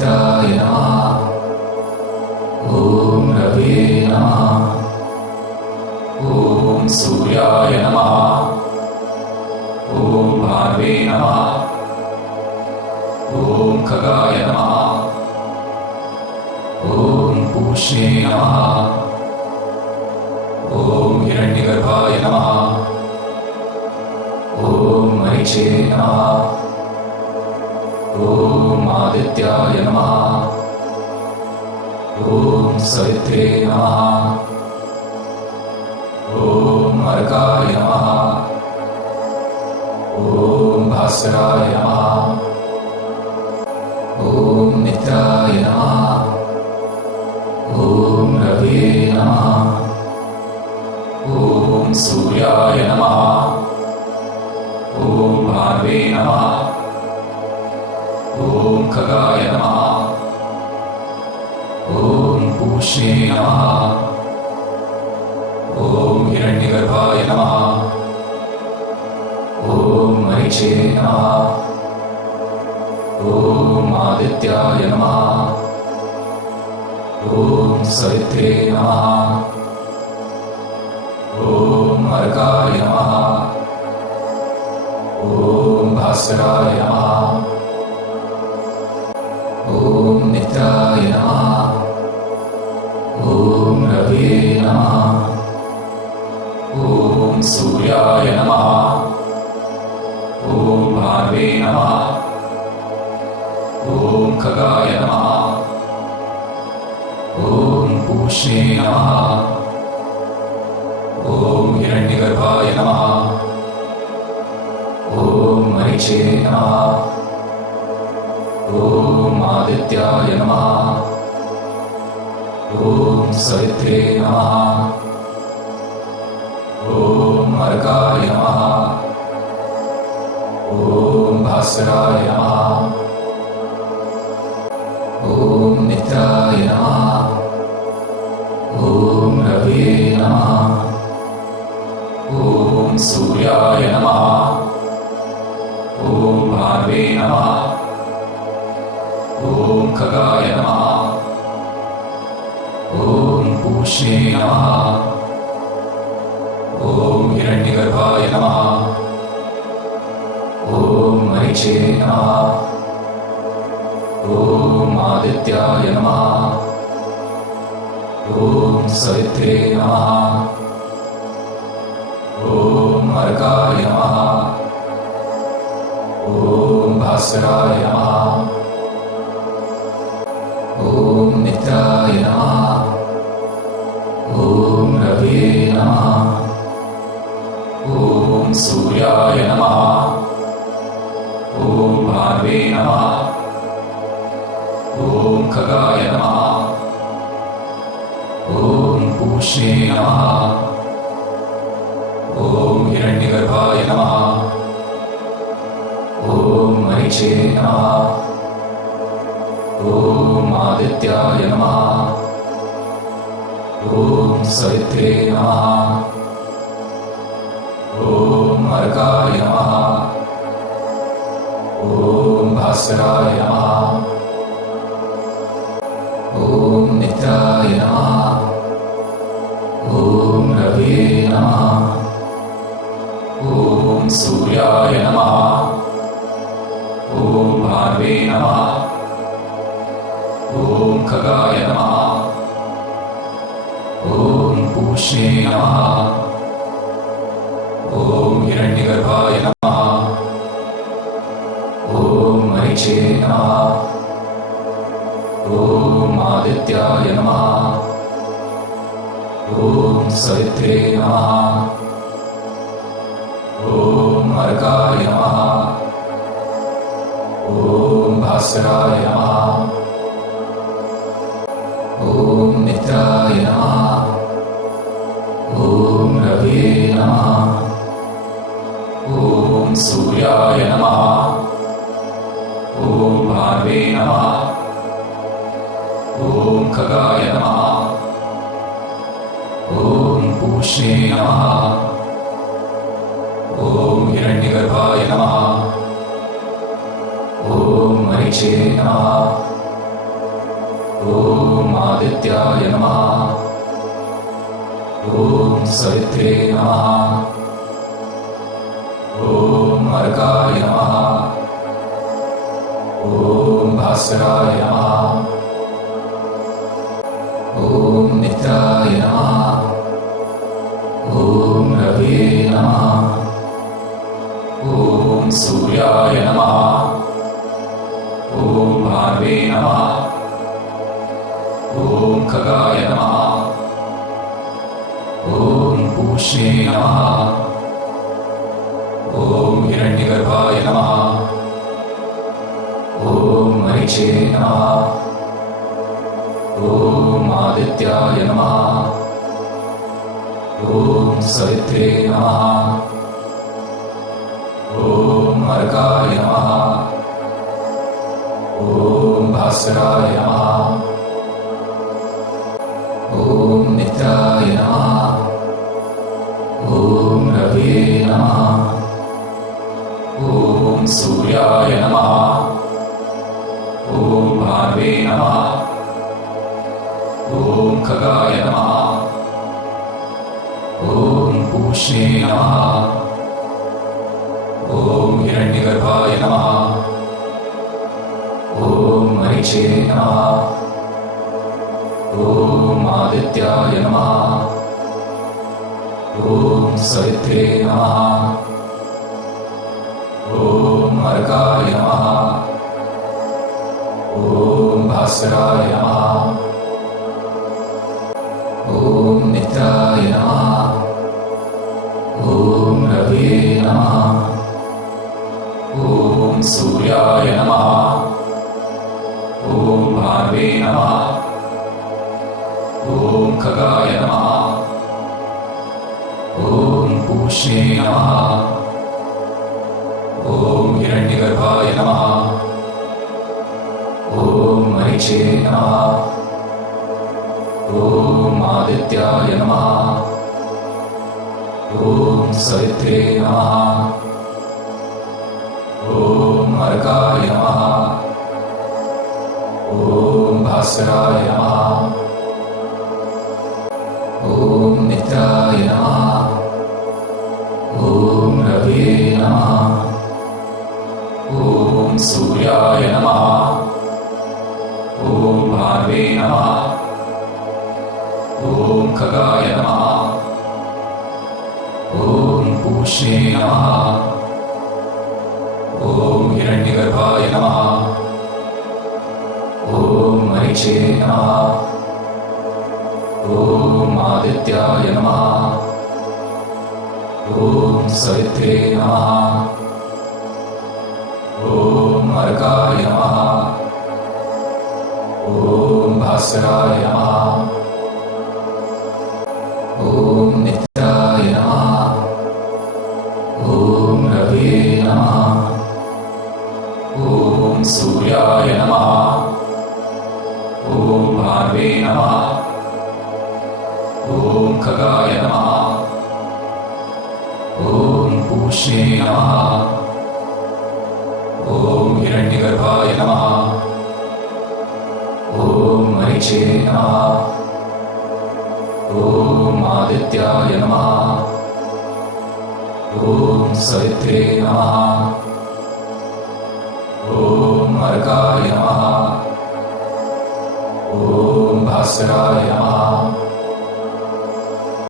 नित्याय नमः। ॐ रवे नमः। ॐ सूर्याय नमः। ॐ भार्वे नमः। ॐ खगाय नमः। ॐ पूष्णे नमः। ॐ हिरण्यगर्भाय नमः। ॐ मरीचे नमः। ॐ आदित्याय नमः। ॐ सवित्रे नमः। ॐ अर्काय नमः। ॐ भास्कराय नमः। ॐ नित्याय नमः। ॐ रवे नमः। ॐ सूर्याय नमः। ॐ भार्वे नमः। ॐ खगाय नमः। ॐ पूष्णे नमः। ॐ हिरण्यगर्भाय नमः। ॐ मरीचे नमः। ॐ आदित्याय नमः। ॐ सवित्रे नमः। ॐ अर्काय नमः। ॐ भास्कराय नमः। ॐ नित्याय नमः। ॐ रवे नमः। ॐ सूर्याय नमः। ॐ भार्वे नमः। ॐ खगाय नमः। ॐ पूष्णे नमः। ॐ हिरण्यगर्भाय नमः। ॐ मरीचे नमः। ॐ आदित्याय नमः। ॐ सवित्रे नमः। ॐ अर्काय नमः। ॐ भास्कराय नमः। ॐ नित्याय नमः। ॐ रवे नमः। ॐ सूर्याय नमः। ॐ भार्वे नमः। ॐ खगाय नमः। ॐ पूष्णे नमः। ॐ हिरण्यगर्भाय नमः। ॐ मरीचे नमः। ॐ आदित्याय नमः। ॐ सवित्रे नमः। ॐ अर्काय नमः। ॐ भास्कराय नमः। ॐ नित्याय नमः। ॐ रवे नमः। ॐ सूर्याय नमः। ॐ भार्वे नमः। ॐ खगाय नमः। ॐ पूष्णे नमः। ॐ हिरण्यगर्भाय नमः। ॐ मरीचे नमः। ॐ आदित्याय नमः। ॐ सवित्रे नमः। ॐ अर्काय नमः। ॐ भास्कराय नमः। ॐ नित्याय नमः। ॐ रवे नमः। ॐ सूर्याय नमः। ॐ भार्वे नमः। ॐ खगाय नमः। ॐ पूष्णे नमः। ॐ हिरण्यगर्भाय नमः। ॐ मरीचे नमः। ॐ आदित्याय नमः। ॐ सवित्रे नमः। ॐ अर्काय नमः। ॐ भास्कराय नमः। ॐ नित्याय नमः। ॐ रवे नमः। ॐ सूर्याय नमः। ॐ भार्वे नमः। ॐ खगाय नमः। ॐ पूष्णे नमः। ॐ हिरण्यगर्भाय नमः। ॐ मरीचे नमः। ॐ आदित्याय नमः। ॐ सवित्रे नमः। ॐ अर्काय नमः। ॐ भास्कराय नमः। ॐ मित्राय नमः। ॐ रवे नमः। ॐ सूर्याय नमः। ॐ भार्वे नमः। ॐ खगाय नमः। ॐ पूष्णे नमः। ॐ हिरण्यगर्भाय नमः। ॐ मरीचे नमः। ॐ आदित्याय नमः। ॐ सवित्रे नमः। ॐ अर्काय नमः। ॐ भास्कराय नमः। ॐ मित्राय नमः। ॐ रवे नमः। ॐ सूर्याय नमः। ॐ भार्वे नमः। ॐ खगाय नमः। ॐ पूष्णे नमः। ॐ हिरण्यगर्भाय नमः। ॐ मरीचे नमः। ॐ आदित्याय नमः। ॐ सवित्रे नमः। ॐ अर्काय नमः। ॐ भास्कराय नमः। ॐ मित्राय नमः। ॐ रवे नमः। ॐ सूर्याय नमः। ॐ भार्वे नमः। ॐ खगाय नमः। ॐ पूष्णे नमः। ॐ हिरण्यगर्भाय नमः। ॐ मरीचे नमः। ॐ आदित्याय नमः। ॐ सवित्रे नमः। ॐ अर्काय नमः। ॐ भास्कराय नमः। ॐ मित्राय नमः। ॐ रवे नमः। ॐ सूर्याय नमः। ॐ भार्वे नमः। ॐ खगाय नमः। ॐ पूष्णे नमः। ॐ हिरण्यगर्भाय नमः। ॐ मरीचे नमः। ॐ आदित्याय नमः। ॐ सवित्रे नमः। ॐ अर्काय नमः। ॐ भास्कराय नमः। ॐ मित्राय नमः। ॐ रवे नमः। ॐ सूर्याय नमः। ॐ भार्वे नमः। ॐ खगाय नमः। ॐ पूष्णे नमः। ॐ हिरण्यगर्भाय नमः। ॐ मरीचे नमः। ॐ आदित्याय नमः। ॐ सवित्रे नमः। ॐ अर्काय नमः। ॐ भास्कराय नमः।